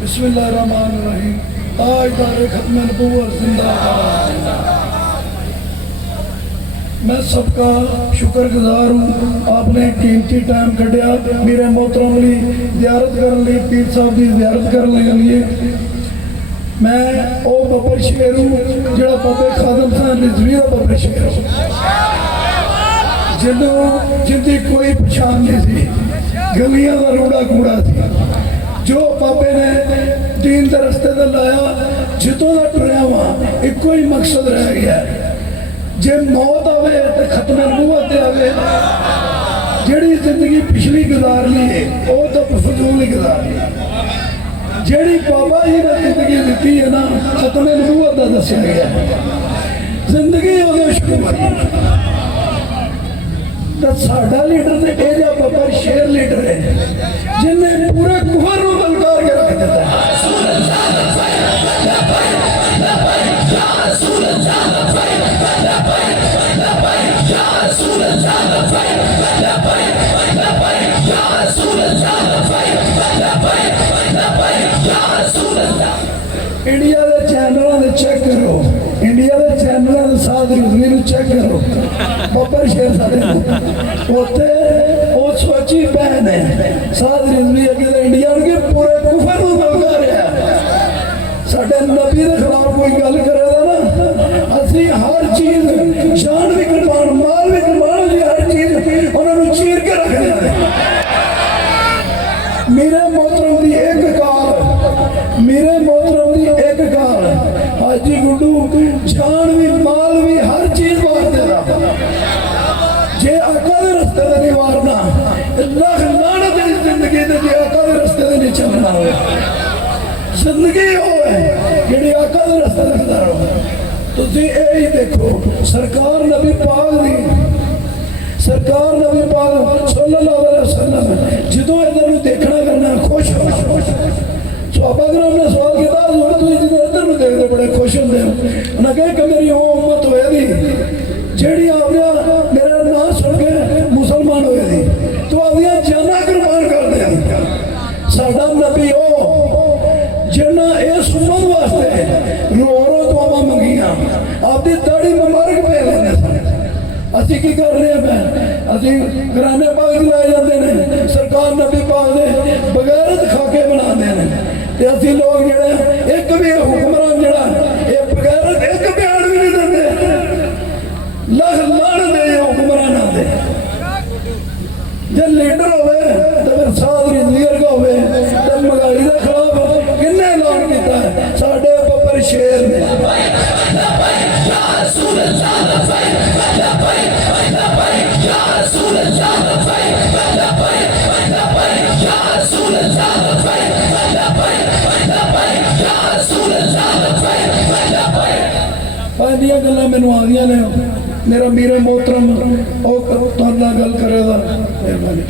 बिस्मिल्लाहिर्रहमानिर्रहीम। ताजदार खत्म नबूवत जिंदाबाद। मैं सबका शुक्रगुजार हूँ, आपने कीमती टाइम कढ़िया मेरे मोहतरम ली ज़ियारत करने लिए, पीर साहब की ज़ियारत करने के लिए। मैं वो बब्बर शेर हूँ जो बाबे खादम साहब रिजवी का बब्बर शेर हूँ, जिंदी कोई पछाण नहीं थी, गलियां का रूड़ा कूड़ा थी। जो बाबे ने दीन के रस्ते से लाया, जितों का टुरया वहाँ एको ही मकसद रह गया, जे मौत आवे तो खत्म नबूवत आवे। जिहड़ी जिंदगी पिछली गुजार ली है वो तो फजूल गुजार ली, जिहड़ी बाबा जी ने जिंदगी दी है ना, खत्म नबूवत का दसिया गया। जिंदगी वो शुरू तो साडा लीडर तो यह जहा बब्बर शेर लीडर है जिन्हें पूरे कुफर को ललकार के रख दिता है। इंडिया के चैनलों से चेक करो, इंडिया के चैनलों के साथ रिव्यू चेक करो, बब्बर शेर साढ़े उत्थे वो सोची बहन है साथ रिव्यू अगे इंडिया के पूरे कुफर को ललका रहा है। साढ़े नबी के खिलाफ कोई गल करेगा ना, असी हर चीज शान भी कुर्बान, माल भी कुर्बान, हर चीज उन्होंने चीर के रख देते। मेरे मोहतरम की एक कार, मेरे मोहतरम की एक कार, हाजी गुड्डू जान भी माल भी हर चीज मार देगा। जे आका दे रस्ते से नहीं मारना, लख लानत इस जिंदगी से जे आका दे रस्ते से नहीं चलना हो। जिंदगी वो है जिहड़ी आका दे रस्ते से गुजारो। तुसीं यही देखो सरकार नबी पाक दी, सरकार नबी पाक सल्लल्लाहु अलैहि वसल्लम जो इधर देखना करना खुश हो। सहाबा कराम ने सवाल किया, तुम इधर देखते बड़े खुश होंगे हो। उन्हें कहा कि मेरी वो उम्मत होएगी जी आपने मेरा नाम सुन के मुसलमान होएगी, तो अपनी जाना कुर्बान कर देगी। साडा नबी ओ जिन्हें इस उम्मत वास्ते रो रो दुआवां मंगियां, आपकी दाढ़ी मुबारक पे लेने सन। असी की कर रहे हैं, असी घराने पाक लाए जाते हैं, सरकार नबी पाक ने बगैरत खाके बनाते हैं। असी लोग जड़े एक भी हुक्मरान जड़ा ये बगैरत एक बयान भी नहीं देते, लख लान दे हुक्मराना दे। जे लीडर होवे तो फिर साथ रिजवीर का होवे तो महंगाई के खिलाफ किन्ने ऐलान किया है? साडे बब्बर शेर ने। पांच गल्लां मैनूं आदियां ने, मेरा मीरे मोहतरम और तुहाडे नाल गल करेगा, मेहरबानी।